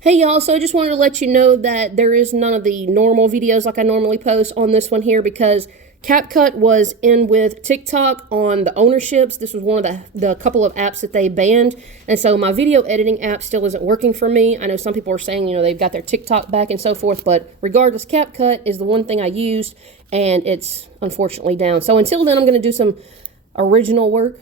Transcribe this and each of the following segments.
Hey y'all, so I just wanted to let you know that there is none of the normal videos like I normally post on this one here because CapCut was in with TikTok on the ownerships. This was one of the couple of apps that they banned. And so my video editing app still isn't working for me. I know some people are saying, they've got their TikTok back and so forth, but regardless, CapCut is the one thing I used and it's unfortunately down. So until then, I'm going to do some original work,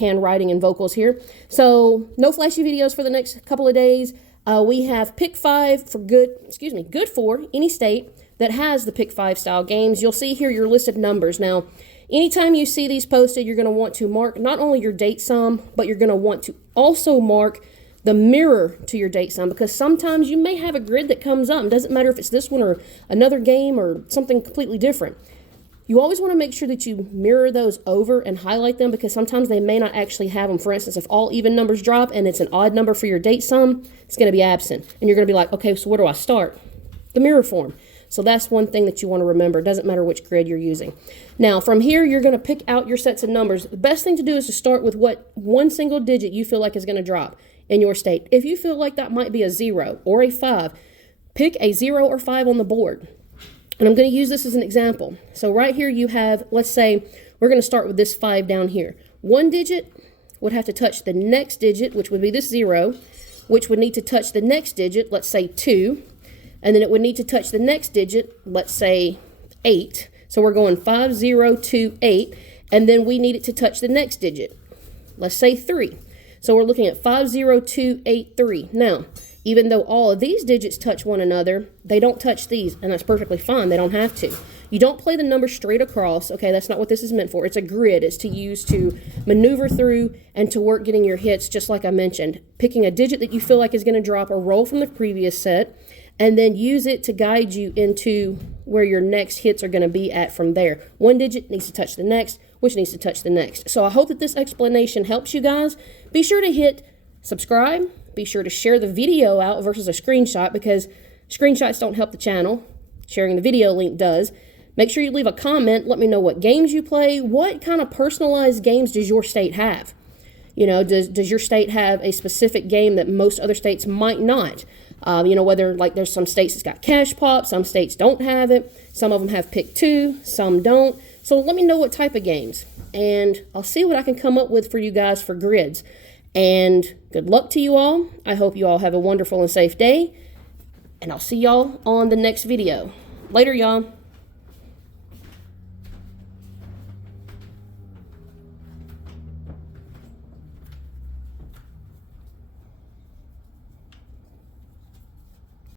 handwriting and vocals here. So no flashy videos for the next couple of days. We have Pick 5 for good for any state that has the Pick 5 style games. You'll see here your list of numbers. Now, anytime you see these posted, you're going to want to mark not only your date sum, but you're going to want to also mark the mirror to your date sum, because sometimes you may have a grid that comes up. It doesn't matter if it's this one or another game or something completely different. You always want to make sure that you mirror those over and highlight them, because sometimes they may not actually have them. For instance, if all even numbers drop and it's an odd number for your date sum, it's going to be absent. And you're going to be like, okay, so where do I start? The mirror form. So that's one thing that you want to remember. It doesn't matter which grid you're using. Now, from here, you're going to pick out your sets of numbers. The best thing to do is to start with what one single digit you feel like is going to drop in your state. If you feel like that might be a 0 or a 5, pick a 0 or 5 on the board. And I'm going to use this as an example. So right here you have, let's say, we're going to start with this 5 down here. One digit would have to touch the next digit, which would be this 0, which would need to touch the next digit, let's say 2. And then it would need to touch the next digit, let's say 8. So we're going 5, 0, 2, 8. And then we need it to touch the next digit, let's say 3. So we're looking at 5, 0, 2, 8, 3. Now, even though all of these digits touch one another, they don't touch these, and that's perfectly fine. They don't have to. You don't play the number straight across. Okay, that's not what this is meant for. It's a grid. It's to use to maneuver through and to work getting your hits, just like I mentioned. Picking a digit that you feel like is going to drop or roll from the previous set, and then use it to guide you into where your next hits are going to be at from there. One digit needs to touch the next, which needs to touch the next. So I hope that this explanation helps you guys. Be sure to hit subscribe. Be sure to share the video out versus a screenshot, because screenshots don't help the channel. Sharing the video link does. Make sure you leave a comment. Let me know what games you play. What kind of personalized games does your state have? Does your state have a specific game that most other states might not? Whether like there's some states that's got Cash Pop, some states don't have it. Some of them have Pick 2, some don't. So let me know what type of games, and I'll see what I can come up with for you guys for grids. And good luck to you all. I hope you all have a wonderful and safe day. And I'll see y'all on the next video. Later, y'all.